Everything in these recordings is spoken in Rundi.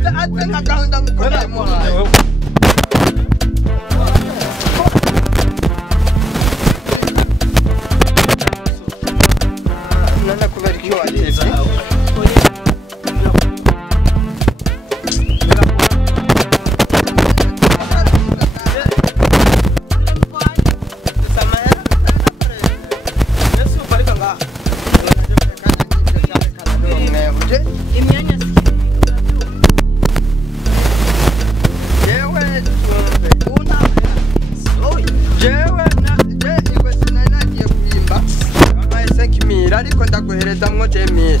Atenga gahunda mukorera mu nana kubera iyo ateze ariko ndaguherezamwo Demire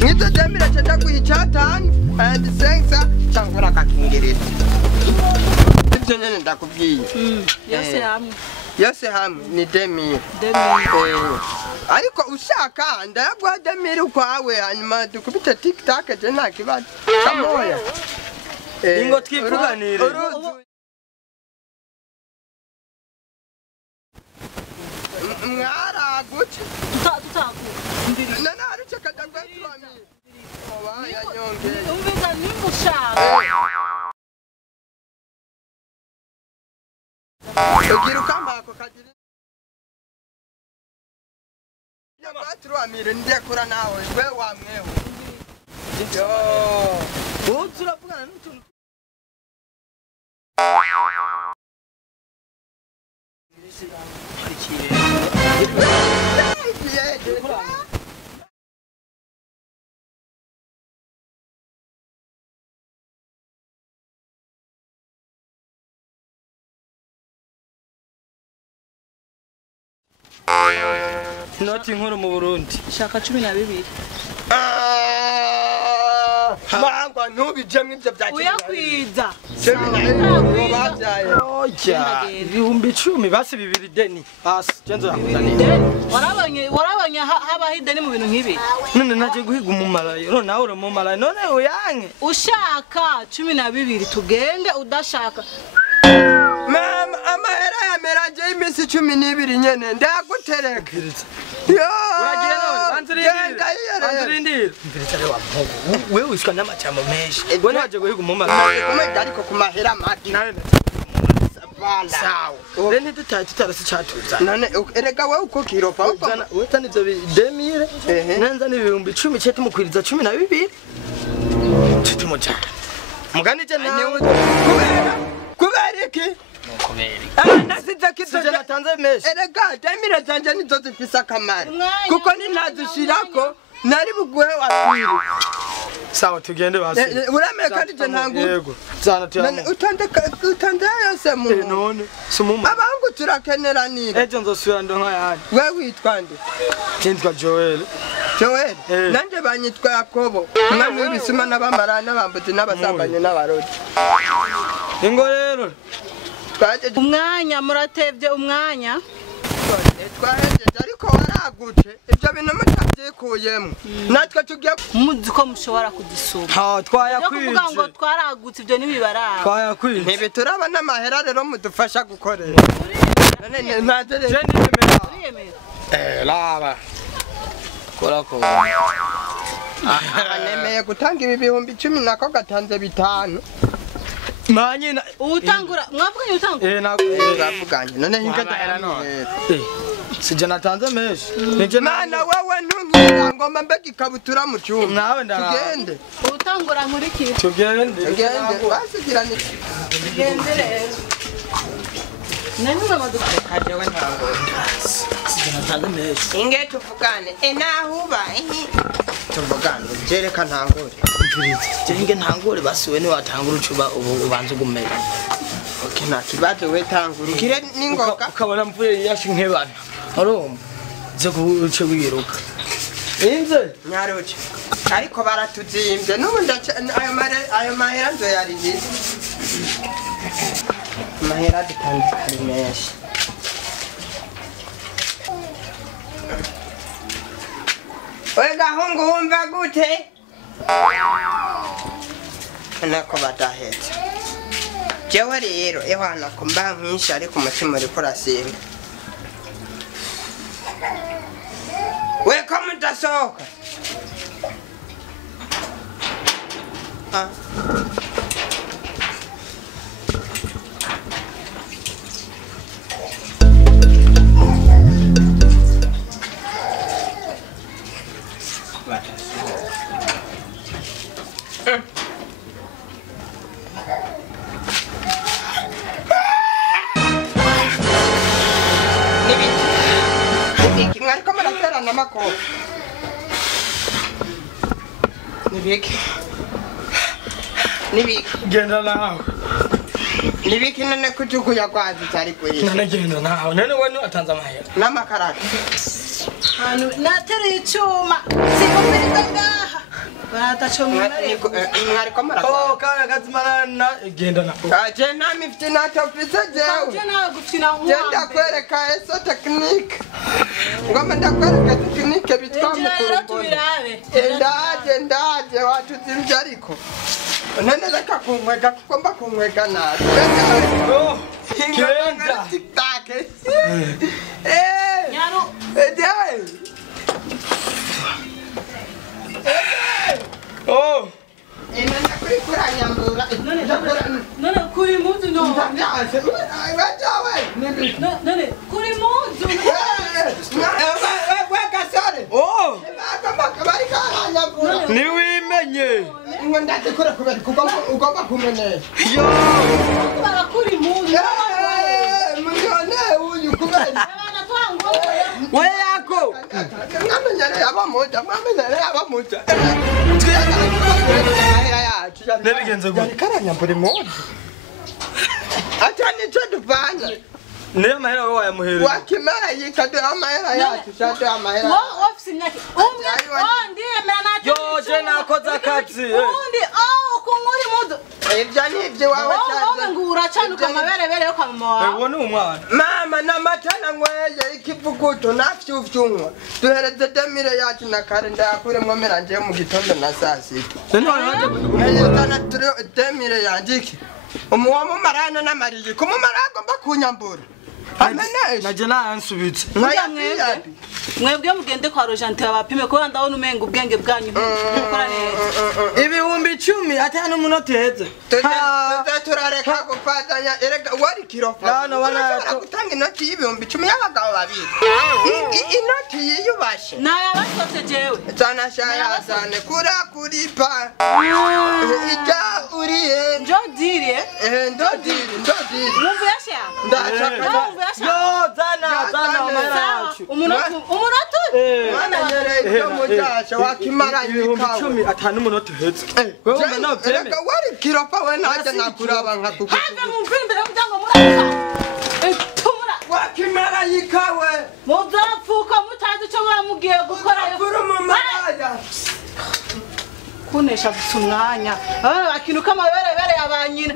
mwito Demire cyenda kuyicyatani and sensa cyangwa akakingirira ibyo nyene ndakubwiye yose hamwe ni Demire ariko ushaka ndayaguha Demire ukwawe hanyuma dukubite TikTok je nta kibazo kamoya ingo twivuganire mwaraguce nana aruce kadagwe twami obaya nyonge umbiza nimushaka ugira ukambako kagira yagwatwamire ndiye kura nawe we wamwewe yo uturavugana n'utuntu Inoti nkuru mu Burundi shaka 12 mangwa ntubijemwe ibyo bya uyakwiza babyaye oya ibihumbi 10 basi 2 deni basi genzo rakuzanira warabanye habaho ideni mu bintu nk'ibi none naje guhiga umumarayo none nawe uri umumarayo none uyanke ushaka 12 tugenge udashaka mama amahera yameranje imisi 12 nyene ndagutereka yo uragiye none banzirindira mbere wa mpungu wewe wishwa n'amacamo menshi we naje guhiga umumarayo kumenya ariko ku mahera maki sawa rene dutaye tutarasi cyatuza none erega wewe uko kiropa wetana ivyo Demire nanza n'ibihumbi 10 cyo tumukwiriza 12 tutumujana mugani je nawe kubera iki nasize kizoje natanze meshi erega Demire zanje nizo zifisa akamaro kuko ninazishirako nari buguhe wakwiri sawa tugende basi urame kandi je ntangu yego zana tuyamo utande yose mu none sumuma abangu turakenera nira ejo nzosubira ndonka yani wewe witwa nde Kindwa Joel nanje banyitwa Yakobo umwami w'ibisuma n'abamara n'abambuzi n'abasambanye n'abarodi ingo rero umwanya muratevye umwanya twahejeje ariko waragutse ibyo bintu mutabyikuyemo natwe tugiye muzi ko mushobora kudisuma ha twayakwije kuvuga ngo twaragutse ibyo nibibarara twayakwije ntibe turaba n'amahera rero mudufasha gukorera none ntazere je ndimera laba korako nemeye gutanga ibi bihumbi 10 nako gatanze 5 manyina utangura mwavuganye utangura navuganye none hinga none sije natanze meshi nije mana wewe ntungira ngomba mbega ikabutura mu cyuma nawe ndara tugende utangura muri ki tugende basigirane tugende rero nani mama dukaje we ntango sije natanze meshi inge tuvugane nahuba tuvugane jereka ntangure Jenge ntangure basiwe ni watangura ucuba ubanze gumera okay nta kibazo we tangura kire ningoka ukabona mvuye yashi nkebana arumva ze kuce wiruka inze nyaruke ariko baratuzimbye n'ubundi ayo mahera nzo yari yize mahera dutandukanye menshi we gahungu wumva gute nako badahetse jewe rero ehwana kumba nkwinshi ariko umutima uriko urasimba we ko mudasohoka Genda nawe. Nibiki none kutukuya kwazi cyari kuri. None genda nawe. None wani watanze amahera. N'amakarata. Hano natereye icyuma. Sikopeza ngaha. Baratacomwa ariko. Mwari komara. Oh kana kazimarana genda nawe. Je nami mfite na tofise jewe. Je nawe gufina nk'uwa. Genda kwereka eso technique. Ngoma ndakwereka technique bitwa mukuru. Ndaje watu zimje ariko. Nene leka kumweka kukomba kumweka nabi. Oh. Genda. TikTok. Nyaro. Oh. Nene kurikura nyambura. None kuri muzu no. None kuri muzu. Oh. Niwimenye. Ndaje kure kubera ugomba kumenera. Yo. Bara kuri muzu. Mungone uyu kubera. Abana twango. We yako. Ngamenyere abamuja. Nebigenze gute? Karanyambure mode. Atani tuduvanya. Niyo mahera wowe wayamuhereza. Wakimara yikade amahera yacu cyade amahera. Wo ofisi nyaki. Ndiyemera nacho. Yo je nakoze akazi. Kunkuri muzu. Ibyo ni ibyo wawe cyade. Wowe ngura canuka amaberebere yo kwa mama wawe. Uwo ni umwana. Mama namatana ngweye ikivuguto nafyuvyunywa. Duhereze demire yacu na kare ndakuremwe meranje mu gitondo na saa sita. None waje Ngayetana demire yanjiki. Umuwamo marana namariye kumumara agomba kunyambura. Ameneje. naje nansubitse. Mwebwe mugende kwa Rojante abapime ko ndabona umenga ubwenge bwanyu. Mukora neza. Ibihumbi 10 atanu munota heze. Turareka gufatanya erega wari kirofa. Wana gutanga inoti y'ibihumbi 10 y'abagabo babiri. Inoti yiyubashe. Naya basotse jewe. Sana shaya sana kuripa. Ija uriye. Njodire. Ndodiri. Mumvu yasha. Ndashaka. Yo zana Umunota. Umunota. Mwana nyere yo mujasha wakimara ibihumbi 10 atanu munota heze. Wewe mbona byeme? Erega wari kirofa we naje nakuraba nkakuko. Have mumvimbere muryango muraka. Tumura. Wakimara yikawe. Muzapfuka mutazi cyo bamugiye gukora yo. Maraya. Kunesha gusumwanya. Akintu kamaberebere abanyina.